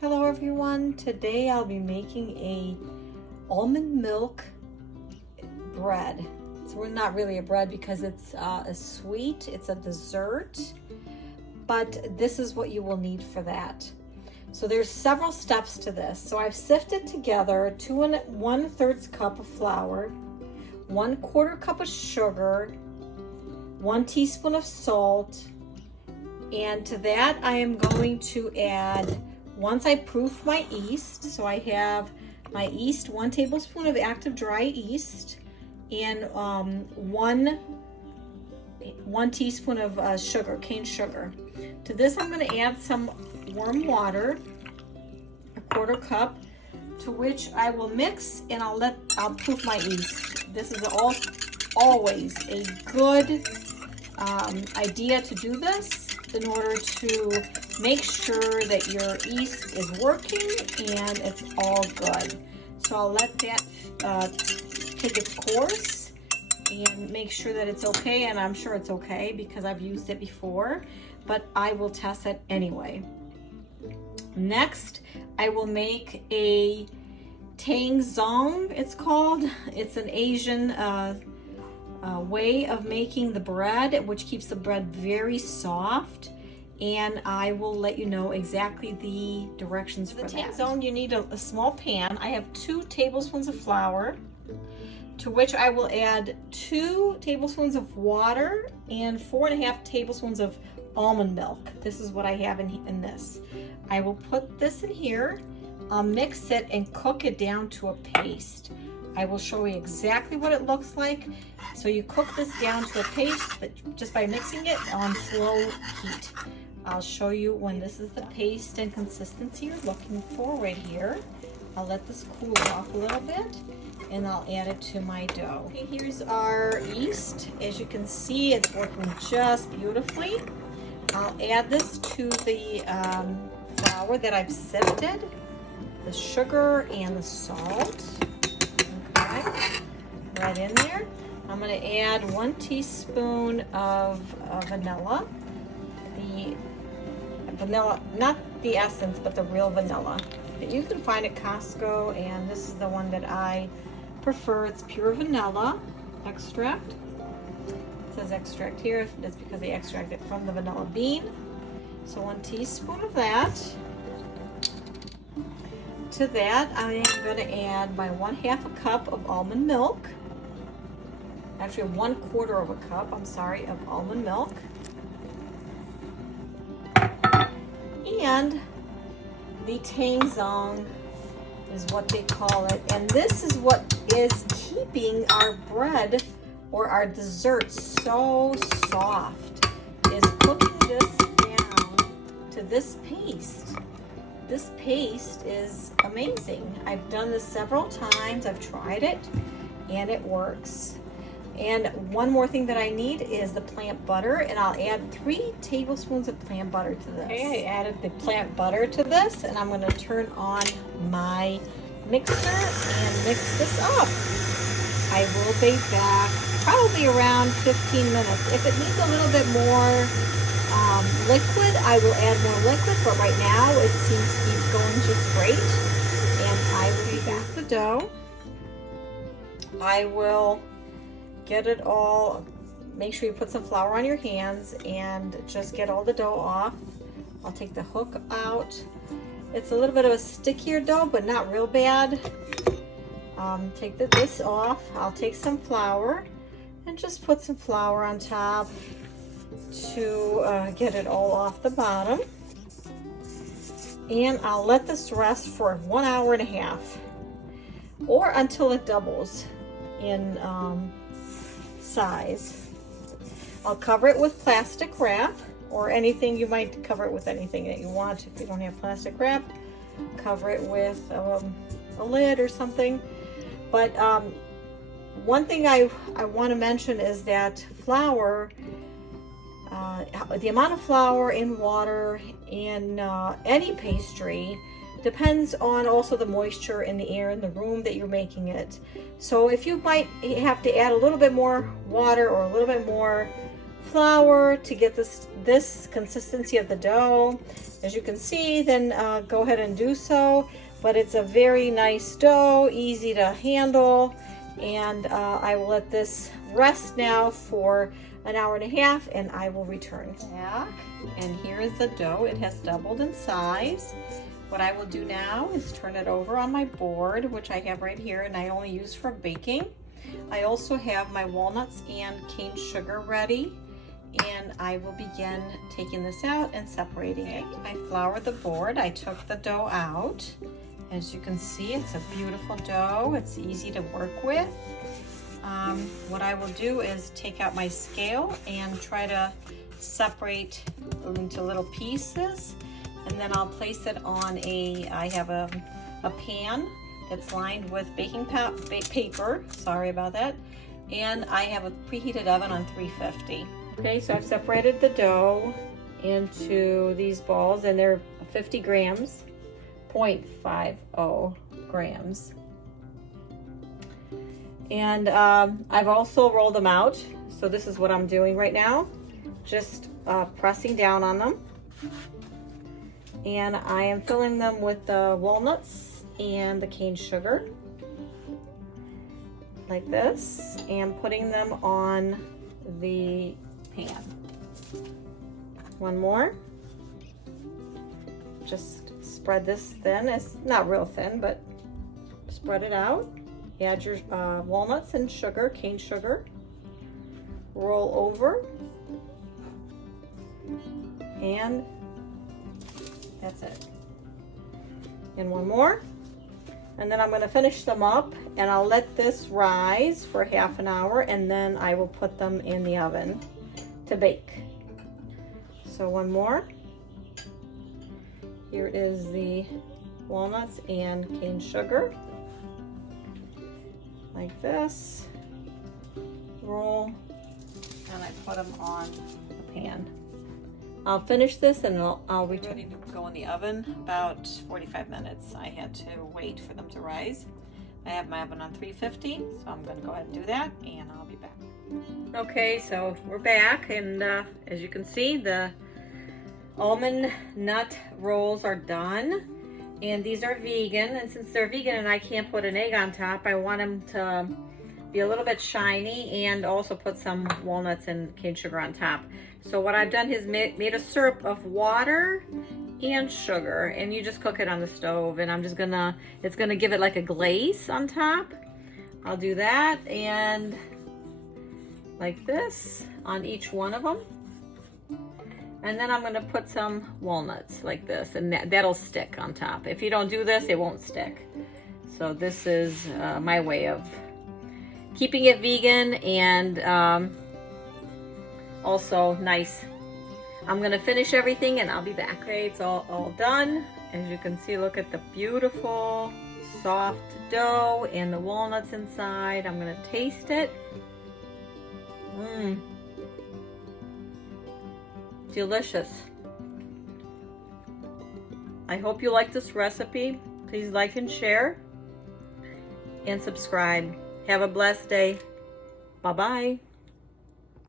Hello everyone, today I'll be making a almond milk bread. So not really a bread because it's a sweet, it's a dessert, but this is what you will need for that. So there's several steps to this. So I've sifted together 2 1/3 cup of flour, 1/4 cup of sugar, 1 teaspoon of salt, and to that I am going to add, once I proof my yeast, so I have my yeast, 1 tablespoon of active dry yeast, and one teaspoon of sugar, cane sugar. To this I'm going to add some warm water, 1/4 cup, to which I will mix and I'll proof my yeast. This is always a good idea to do this in order to make sure that your yeast is working and it's all good. So I'll let that take its course and make sure that it's okay, and I'm sure it's okay because I've used it before, but I will test it anyway. Next, I will make a Tangzhong, it's called. It's an Asian way of making the bread, which keeps the bread very soft, and I will let you know exactly the directions for that. For the Tangzhong, you need a small pan. I have 2 tablespoons of flour, to which I will add 2 tablespoons of water and 4.5 tablespoons of almond milk. This is what I have in this. I will put this in here, I'll mix it and cook it down to a paste. I will show you exactly what it looks like. So you cook this down to a paste, but just by mixing it on slow heat. I'll show you when this is the paste and consistency you're looking for right here. I'll let this cool off a little bit and I'll add it to my dough. Okay, here's our yeast. As you can see, it's working just beautifully. I'll add this to the flour that I've sifted, the sugar and the salt. Okay, right in there. I'm going to add 1 teaspoon of vanilla. The vanilla, not the essence, but the real vanilla that you can find at Costco, and this is the one that I prefer. It's pure vanilla extract. It says extract here. That's because they extract it from the vanilla bean. So 1 teaspoon of that. To that, I am going to add my 1/2 cup of almond milk. Actually, 1/4 cup, I'm sorry, of almond milk. And the Tangzhong is what they call it. And this is what is keeping our bread or our dessert so soft, is cooking this down to this paste. This paste is amazing. I've done this several times. I've tried it and it works. And one more thing that I need is the plant butter, and I'll add 3 tablespoons of plant butter to this. Okay, I added the plant butter to this, and I'm going to turn on my mixer and mix this up. I will be back probably around 15 minutes. If it needs a little bit more liquid, I will add more liquid, but right now it seems to be going just great. And I will be back the dough. I will get it all, make sure you put some flour on your hands and just get all the dough off. I'll take the hook out. It's a little bit of a stickier dough, but not real bad. Take this off. I'll take some flour and just put some flour on top to get it all off the bottom. And I'll let this rest for 1.5 hours or until it doubles in size. I'll cover it with plastic wrap or anything. You might cover it with anything that you want. If you don't have plastic wrap, cover it with a lid or something. But one thing I want to mention is that flour, the amount of flour in water in any pastry depends on also the moisture in the air in the room that you're making it. So if you might have to add a little bit more water or a little bit more flour to get this consistency of the dough. As you can see, then go ahead and do so. But it's a very nice dough, easy to handle. And I will let this rest now for an hour and a half, and I will return back. And here is the dough. It has doubled in size. What I will do now is turn it over on my board, which I have right here, and I only use for baking. I also have my walnuts and cane sugar ready, and I will begin taking this out and separating it. I floured the board. I took the dough out. As you can see, it's a beautiful dough. It's easy to work with. What I will do is take out my scale and try to separate into little pieces, and then I'll place it on I have a pan that's lined with baking paper, sorry about that, and I have a preheated oven on 350. Okay, so I've separated the dough into these balls, and they're 50 grams, 0.50 grams. And I've also rolled them out. So this is what I'm doing right now. Just pressing down on them. And I am filling them with the walnuts and the cane sugar. Like this. And putting them on the pan. One more. Just spread this thin. It's not real thin, but spread it out. Add your walnuts and sugar, cane sugar. Roll over. And that's it. And one more. And then I'm going to finish them up, and I'll let this rise for half an hour, and then I will put them in the oven to bake. So one more. Here is the walnuts and cane sugar. Like this. Roll, and I put them on the pan. I'll finish this and I'll return. Ready to go in the oven about 45 minutes. I had to wait for them to rise. I have my oven on 350, so I'm going to go ahead and do that, and I'll be back. Okay, so we're back, and as you can see, the almond nut rolls are done. And these are vegan, and since they're vegan and I can't put an egg on top, I want them to be a little bit shiny and also put some walnuts and cane sugar on top. So what I've done is made a syrup of water and sugar, and you just cook it on the stove, and it's gonna give it like a glaze on top. I'll do that, and like this on each one of them. And then I'm gonna put some walnuts like this, and that'll stick on top. If you don't do this, it won't stick. So this is my way of keeping it vegan and also nice. I'm gonna finish everything and I'll be back. Okay, it's all done. As you can see, look at the beautiful soft dough and the walnuts inside. I'm gonna taste it. Delicious. I hope you like this recipe. Please like and share and subscribe. Have a blessed day. Bye-bye.